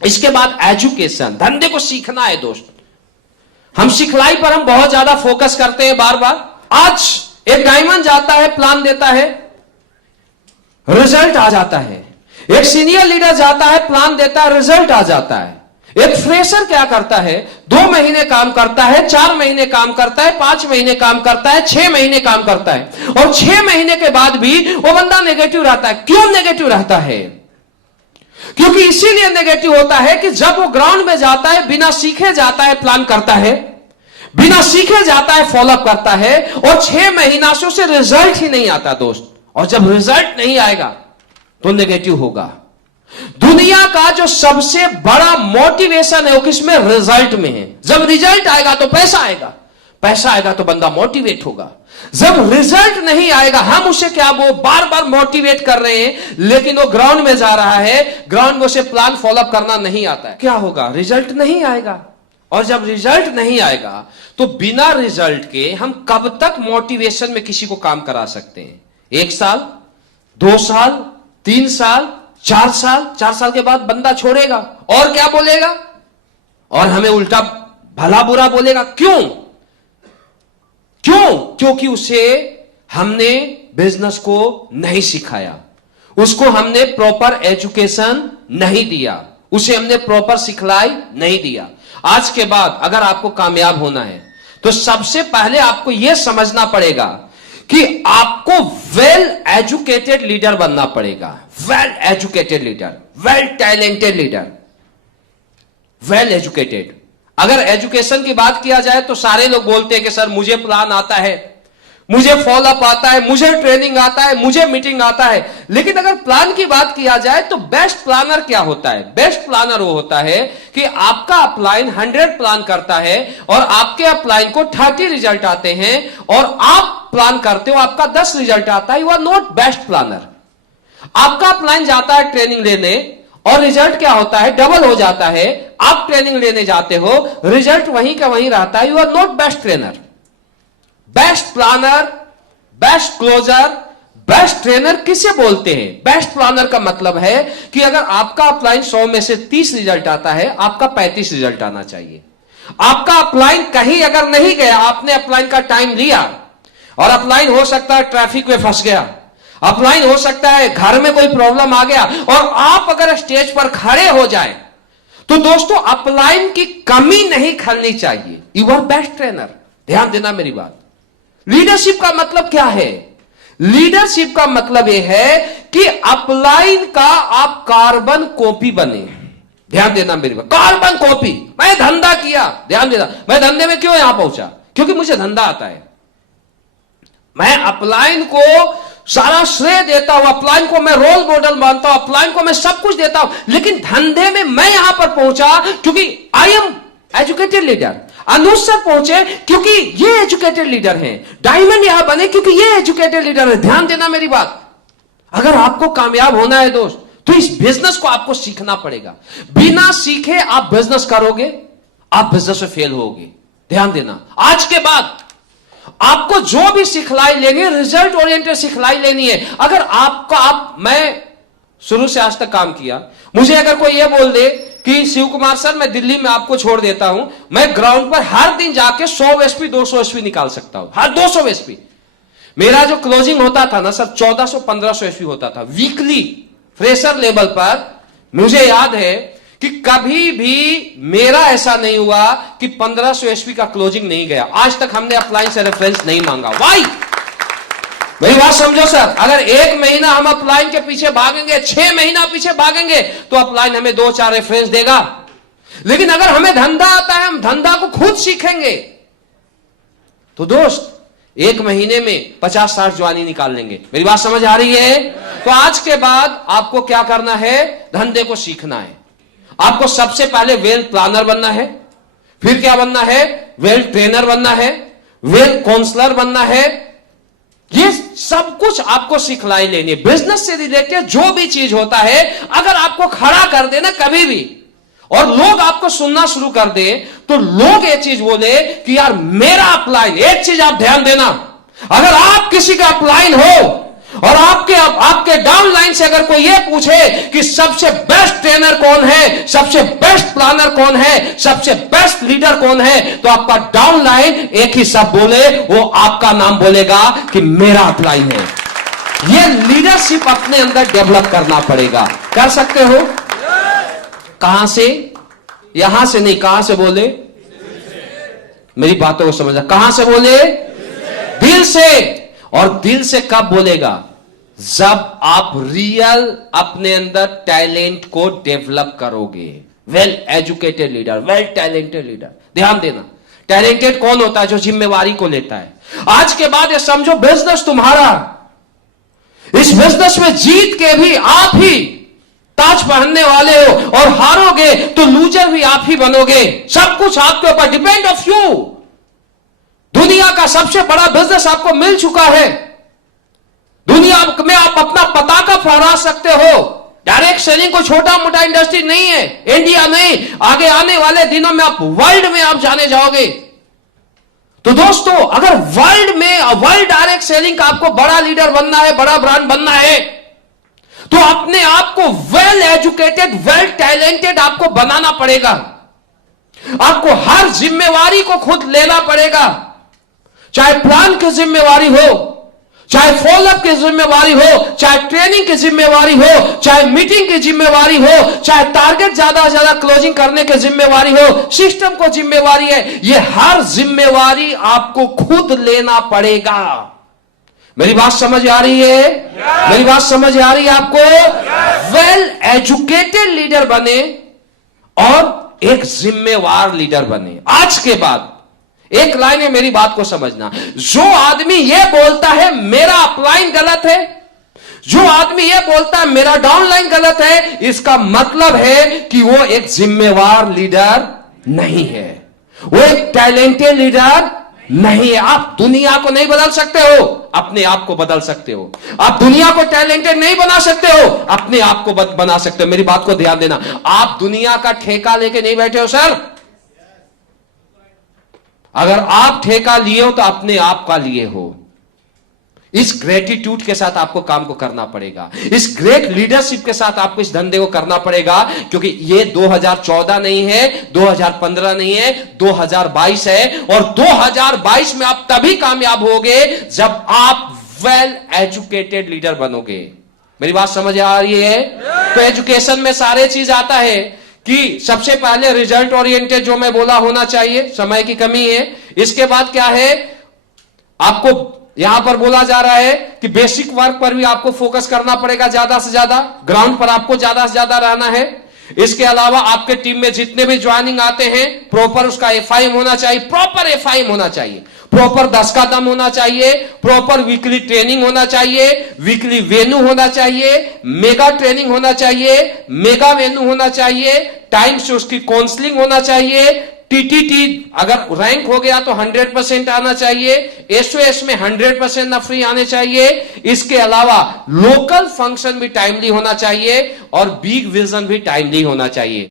इसके बाद एजुकेशन, धंधे को सीखना है दोस्त। हम सिखलाई पर हम बहुत ज्यादा फोकस करते हैं बार बार। आज एक डायमंड जाता है, प्लान देता है, रिजल्ट आ जाता है। एक सीनियर लीडर जाता है, प्लान देता है, रिजल्ट आ जाता है। एक फ्रेशर क्या करता है, 2 महीने काम करता है, 4 महीने काम करता है, 5 महीने काम करता है, 6 महीने काम करता है, और 6 महीने के बाद भी वो बंदा नेगेटिव रहता है। क्यों नेगेटिव रहता है? क्योंकि इसीलिए नेगेटिव होता है कि जब वो ग्राउंड में जाता है, बिना सीखे जाता है, प्लान करता है, बिना सीखे जाता है, फॉलोअप करता है, और 6 महीना से उसे रिजल्ट ही नहीं आता दोस्त। और जब रिजल्ट नहीं आएगा तो नेगेटिव होगा। दुनिया का जो सबसे बड़ा मोटिवेशन है वो किसमें? रिजल्ट में है। जब रिजल्ट आएगा तो पैसा आएगा, पैसा आएगा तो बंदा मोटिवेट होगा। जब रिजल्ट नहीं आएगा, हम उसे क्या वो बार बार मोटिवेट कर रहे हैं, लेकिन वो ग्राउंड में जा रहा है, ग्राउंड में उसे प्लान फॉलोअप करना नहीं आता है। क्या होगा? रिजल्ट नहीं आएगा। और जब रिजल्ट नहीं आएगा तो बिना रिजल्ट के हम कब तक मोटिवेशन में किसी को काम करा सकते हैं? 1 साल, 2 साल, 3 साल, 4 साल। 4 साल के बाद बंदा छोड़ेगा और क्या बोलेगा? और हमें उल्टा भला बुरा बोलेगा। क्यों? क्योंकि उसे हमने बिजनेस को नहीं सिखाया, उसको हमने प्रॉपर एजुकेशन नहीं दिया, उसे हमने प्रॉपर सिखलाई नहीं दिया। आज के बाद अगर आपको कामयाब होना है तो सबसे पहले आपको यह समझना पड़ेगा कि आपको वेल एजुकेटेड लीडर बनना पड़ेगा। Well educated leader, well talented leader, well educated. अगर एजुकेशन की बात किया जाए तो सारे लोग बोलते हैं कि सर मुझे प्लान आता है, मुझे फॉलोअप आता है, मुझे ट्रेनिंग आता है, मुझे मीटिंग आता है। लेकिन अगर प्लान की बात किया जाए तो बेस्ट प्लानर क्या होता है? बेस्ट प्लानर वो होता है कि आपका अपलाइन 100 प्लान करता है और आपके अपलाइन को 30 रिजल्ट आते हैं, और आप प्लान करते हो, आपका 10 रिजल्ट आता है। You are not best planner. आपका अपलाइन जाता है ट्रेनिंग लेने और रिजल्ट क्या होता है? डबल हो जाता है। आप ट्रेनिंग लेने जाते हो, रिजल्ट वहीं का वहीं रहता है। You are not best trainer. Best planner, best closer, best trainer किसे बोलते हैं? बेस्ट प्लानर का मतलब है कि अगर आपका अपलाइन 100 में से 30 रिजल्ट आता है, आपका 35 रिजल्ट आना चाहिए। आपका अपलाइन कहीं अगर नहीं गया, आपने अपलाइन का टाइम लिया, और अपलाइन हो सकता है ट्रैफिक में फंस गया, अपलाइन हो सकता है घर में कोई प्रॉब्लम आ गया, और आप अगर स्टेज पर खड़े हो जाए, तो दोस्तों अपलाइन की कमी नहीं खलनी चाहिए। You are best trainer. ध्यान देना मेरी बात। लीडरशिप का मतलब क्या है? लीडरशिप का मतलब यह है कि अपलाइन का आप कार्बन कॉपी बने। ध्यान देना मेरी बात। Carbon copy. मैं धंधा किया, ध्यान देना, मैं धंधे में क्यों यहां पहुंचा? क्योंकि मुझे धंधा आता है। मैं अपलाइन को सारा श्रेय देता हूं, अपलाइन को मैं रोल मॉडल मानता हूं, अपलाइन को मैं सब कुछ देता हूं, लेकिन धंधे में मैं यहां पर पहुंचा क्योंकि I am educated leader. Anuj sir पहुंचे क्योंकि ये एजुकेटेड लीडर हैं। डायमंड यहां बने क्योंकि ये एजुकेटेड लीडर है। ध्यान देना मेरी बात। अगर आपको कामयाब होना है दोस्त, तो इस बिजनेस को आपको सीखना पड़ेगा। बिना सीखे आप बिजनेस करोगे, आप बिजनेस में फेल होगे। ध्यान देना। आज के बाद आपको जो भी सिखलाई लेनी है, रिजल्ट ओरिएंटेड सिखलाई लेनी है। अगर मैं शुरू से आज तक काम किया, मुझे अगर कोई यह बोल दे कि शिव कुमार सर मैं दिल्ली में आपको छोड़ देता हूं, मैं ग्राउंड पर हर दिन जाके 100 एसपी 200 एसपी निकाल सकता हूं, हर 200 एसपी। मेरा जो क्लोजिंग होता था ना सर, 1400-1500 एसपी होता था वीकली फ्रेशर लेवल पर। मुझे याद है कि कभी भी मेरा ऐसा नहीं हुआ कि 1500 एसपी का क्लोजिंग नहीं गया। आज तक हमने अपलाइन से रेफरेंस नहीं मांगा। वाई? मेरी बात समझो सर। अगर 1 महीना हम अपलाइन के पीछे भागेंगे, 6 महीना पीछे भागेंगे, तो अपलाइन हमें 2-4 रेफरेंस देगा। लेकिन अगर हमें धंधा आता है, हम धंधा को खुद सीखेंगे, तो दोस्त 1 महीने में 50-60 ज्वानी निकाल लेंगे। मेरी बात समझ आ रही है? तो आज के बाद आपको क्या करना है? धंधे को सीखना है। आपको सबसे पहले वेल प्लानर बनना है, फिर क्या बनना है? वेल ट्रेनर बनना है, वेल काउंसलर बनना है। ये सब कुछ आपको सिखलाई लेनी है। बिजनेस से रिलेटेड जो भी चीज होता है, अगर आपको खड़ा कर देना कभी भी, और लोग आपको सुनना शुरू कर दे, तो लोग ये चीज बोले कि यार मेरा अपलाइन। एक चीज आप ध्यान देना, अगर आप किसी का अपलाइन हो और आपके डाउन लाइन से अगर कोई ये पूछे कि सबसे बेस्ट ट्रेनर कौन है, सबसे बेस्ट प्लानर कौन है, सबसे बेस्ट लीडर कौन है, तो आपका डाउन लाइन एक ही शब्द बोले, वो आपका नाम बोलेगा कि मेरा अपलाइन है। ये लीडरशिप अपने अंदर डेवलप करना पड़ेगा। कर सकते हो? कहां से? यहां से नहीं, कहां से बोले? मेरी बातों को समझना, कहां से बोले? दिल से। और दिल से कब बोलेगा? जब आप रियल अपने अंदर टैलेंट को डेवलप करोगे। Well educated leader, well talented leader. ध्यान देना, टैलेंटेड कौन होता है? जो जिम्मेवारी को लेता है। आज के बाद ये समझो बिजनेस तुम्हारा, इस बिजनेस में जीत के भी आप ही ताज पहनने वाले हो, और हारोगे तो लूजर भी आप ही बनोगे। सब कुछ आपके ऊपर डिपेंड ऑफ यू। दुनिया का सबसे बड़ा बिजनेस आपको मिल चुका है। दुनिया में आप अपना पताका फहरा सकते हो। डायरेक्ट सेलिंग को छोटा मोटा इंडस्ट्री नहीं है, इंडिया नहीं, आगे आने वाले दिनों में आप वर्ल्ड में आप जाने जाओगे। तो दोस्तों, अगर वर्ल्ड डायरेक्ट सेलिंग का आपको बड़ा लीडर बनना है, बड़ा ब्रांड बनना है, तो अपने आप को वेल एजुकेटेड, वेल टैलेंटेड आपको बनाना पड़ेगा। आपको हर जिम्मेवारी को खुद लेना पड़ेगा, चाहे प्लान की जिम्मेवारी हो, चाहे फॉलोअप की जिम्मेवारी हो, चाहे ट्रेनिंग की जिम्मेवारी हो, चाहे मीटिंग की जिम्मेवारी हो, चाहे टारगेट ज्यादा से ज्यादा क्लोजिंग करने की जिम्मेवारी हो, सिस्टम को जिम्मेवारी है। ये हर जिम्मेवारी आपको खुद लेना पड़ेगा। मेरी बात समझ आ रही है? मेरी बात समझ आ रही है आपको? वेल एजुकेटेड लीडर बने और एक जिम्मेवार लीडर बने। आज के बाद एक लाइन है, मेरी बात को समझना। जो आदमी यह बोलता है मेरा अपलाइन गलत है, जो आदमी यह बोलता है मेरा डाउनलाइन गलत है, इसका मतलब है कि वो एक जिम्मेवार लीडर नहीं है, वो एक टैलेंटेड लीडर नहीं है। आप दुनिया को नहीं बदल सकते हो, अपने आप को बदल सकते हो। आप दुनिया को टैलेंटेड नहीं बना सकते हो, अपने आप को बना सकते हो। मेरी बात को ध्यान देना, आप दुनिया का ठेका लेके नहीं बैठे हो सर। अगर आप ठेका लिए हो तो अपने आप का लिए हो। इस ग्रेटिट्यूड के साथ आपको काम को करना पड़ेगा, इस ग्रेट लीडरशिप के साथ आपको इस धंधे को करना पड़ेगा, क्योंकि ये 2014 नहीं है, 2015 नहीं है, 2022 है। और 2022 में आप तभी कामयाब होगे जब आप वेल एजुकेटेड लीडर बनोगे। मेरी बात समझ आ रही है? तो एजुकेशन में सारे चीज आता है कि सबसे पहले रिजल्ट ओरिएंटेड जो मैं बोला होना चाहिए, समय की कमी है। इसके बाद क्या है, आपको यहां पर बोला जा रहा है कि बेसिक वर्क पर भी आपको फोकस करना पड़ेगा, ज्यादा से ज्यादा ग्राउंड पर आपको ज्यादा से ज्यादा रहना है। इसके अलावा आपके टीम में जितने भी ज्वाइनिंग आते हैं, प्रॉपर उसका एफआईएम होना चाहिए, प्रॉपर एफआईएम होना चाहिए, प्रॉपर 10 का दम होना चाहिए, प्रॉपर वीकली ट्रेनिंग होना चाहिए, वीकली वेन्यू होना चाहिए, मेगा ट्रेनिंग होना चाहिए, मेगा वेन्यू होना चाहिए, टाइम से उसकी काउंसलिंग होना चाहिए, टीटीटी अगर रैंक हो गया तो 100% आना चाहिए, एसओएस में 100% ना फ्री आने चाहिए। इसके अलावा लोकल फंक्शन भी टाइमली होना चाहिए और बिग विजन भी टाइमली होना चाहिए।